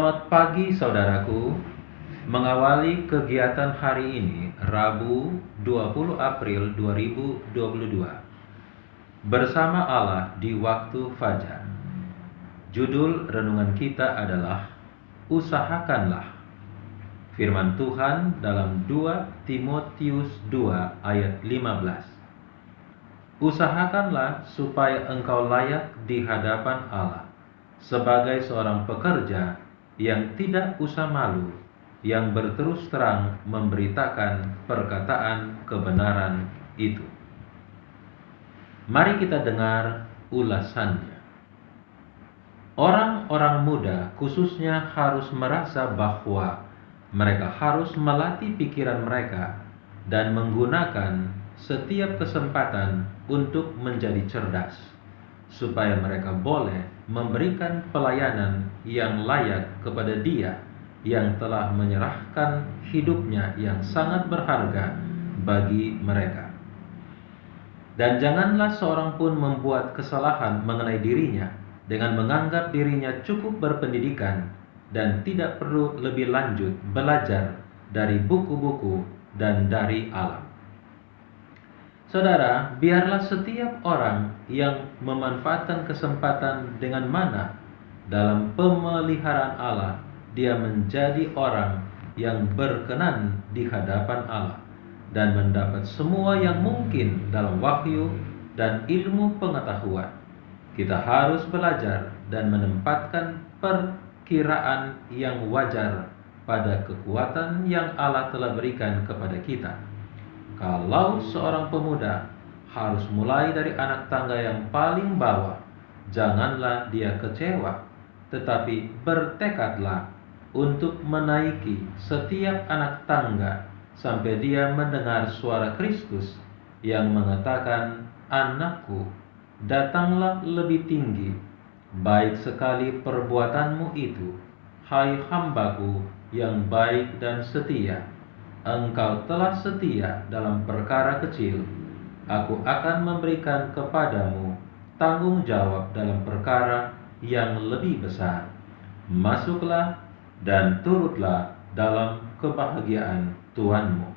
Selamat pagi saudaraku. Mengawali kegiatan hari ini, Rabu 20 April 2022. Bersama Allah di waktu fajar. Judul renungan kita adalah Usahakanlah. Firman Tuhan dalam 2 Timotius 2 ayat 15. Usahakanlah supaya engkau layak di hadapan Allah sebagai seorang pekerja yang tidak usah malu, yang berterus terang memberitakan perkataan kebenaran itu. Mari kita dengar ulasannya. Orang-orang muda khususnya harus merasa bahwa mereka harus melatih pikiran mereka dan menggunakan setiap kesempatan untuk menjadi cerdas, supaya mereka boleh memberikan pelayanan yang layak kepada Dia yang telah menyerahkan hidupnya yang sangat berharga bagi mereka. Dan janganlah seorang pun membuat kesalahan mengenai dirinya dengan menganggap dirinya cukup berpendidikan dan tidak perlu lebih lanjut belajar dari buku-buku dan dari alam. Saudara, biarlah setiap orang yang memanfaatkan kesempatan dengan mana dalam pemeliharaan Allah, dia menjadi orang yang berkenan di hadapan Allah dan mendapat semua yang mungkin dalam wahyu dan ilmu pengetahuan. Kita harus belajar dan menempatkan perkiraan yang wajar pada kekuatan yang Allah telah berikan kepada kita. Kalau seorang pemuda harus mulai dari anak tangga yang paling bawah, janganlah dia kecewa, tetapi bertekadlah untuk menaiki setiap anak tangga sampai dia mendengar suara Kristus yang mengatakan, "Anakku, datanglah lebih tinggi. Baik sekali perbuatanmu itu, hai hambaku yang baik dan setia. Engkau telah setia dalam perkara kecil, aku akan memberikan kepadamu tanggung jawab dalam perkara yang lebih besar. Masuklah dan turutlah dalam kebahagiaan Tuhanmu."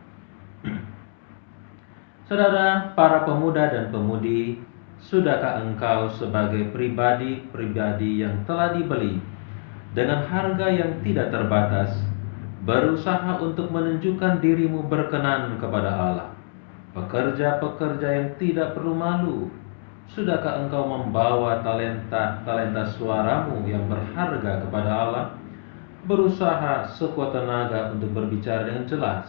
Saudara, para pemuda dan pemudi, sudahkah engkau sebagai pribadi-pribadi yang telah dibeli dengan harga yang tidak terbatas, berusaha untuk menunjukkan dirimu berkenan kepada Allah? Pekerja-pekerja yang tidak perlu malu, sudahkah engkau membawa talenta suaramu yang berharga kepada Allah? Berusaha sekuat tenaga untuk berbicara dengan jelas,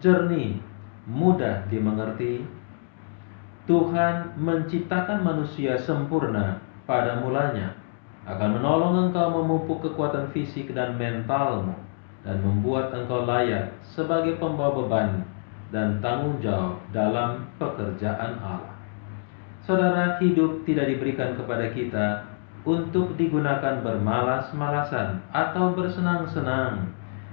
jernih, mudah dimengerti. Tuhan menciptakan manusia sempurna pada mulanya, akan menolong engkau memupuk kekuatan fisik dan mentalmu, dan membuat engkau layak sebagai pembawa beban dan tanggung jawab dalam pekerjaan Allah. Saudara, hidup tidak diberikan kepada kita untuk digunakan bermalas-malasan atau bersenang-senang,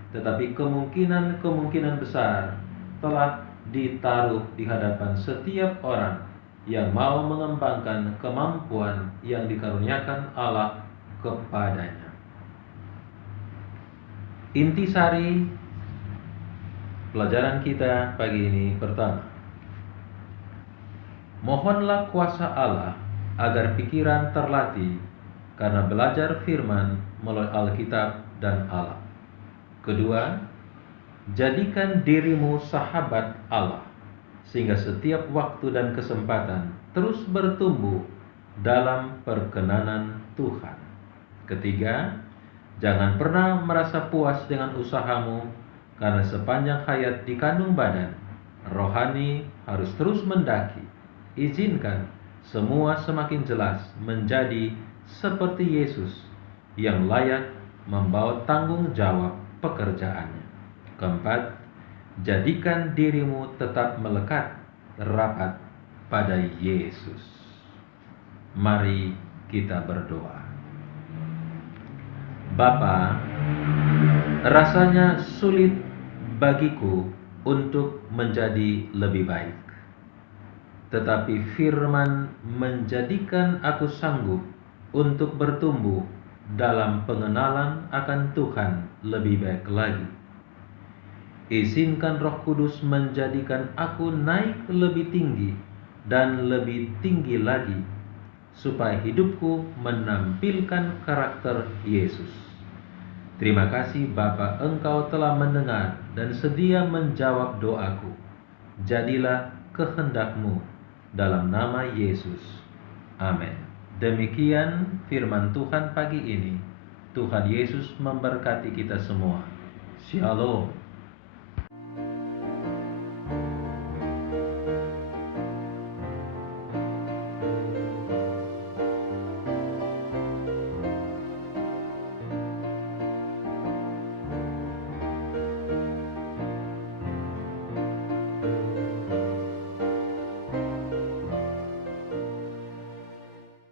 tetapi kemungkinan besar telah ditaruh di hadapan setiap orang yang mau mengembangkan kemampuan yang dikaruniakan Allah kepadanya. Intisari pelajaran kita pagi ini pertama, mohonlah kuasa Allah agar pikiran terlatih karena belajar firman melalui Alkitab dan Allah. Kedua, jadikan dirimu sahabat Allah sehingga setiap waktu dan kesempatan terus bertumbuh dalam perkenanan Tuhan. Ketiga, jangan pernah merasa puas dengan usahamu, karena sepanjang hayat di kandung badan, rohani harus terus mendaki. Izinkan semua semakin jelas menjadi seperti Yesus yang layak membawa tanggung jawab pekerjaannya. Keempat, jadikan dirimu tetap melekat rapat pada Yesus. Mari kita berdoa. Bapa, rasanya sulit bagiku untuk menjadi lebih baik, tetapi firman menjadikan aku sanggup untuk bertumbuh dalam pengenalan akan Tuhan lebih baik lagi. Izinkan Roh Kudus menjadikan aku naik lebih tinggi dan lebih tinggi lagi, supaya hidupku menampilkan karakter Yesus. Terima kasih Bapa, Engkau telah mendengar dan sedia menjawab doaku. Jadilah kehendak-Mu dalam nama Yesus. Amin. Demikian firman Tuhan pagi ini. Tuhan Yesus memberkati kita semua. Shalom.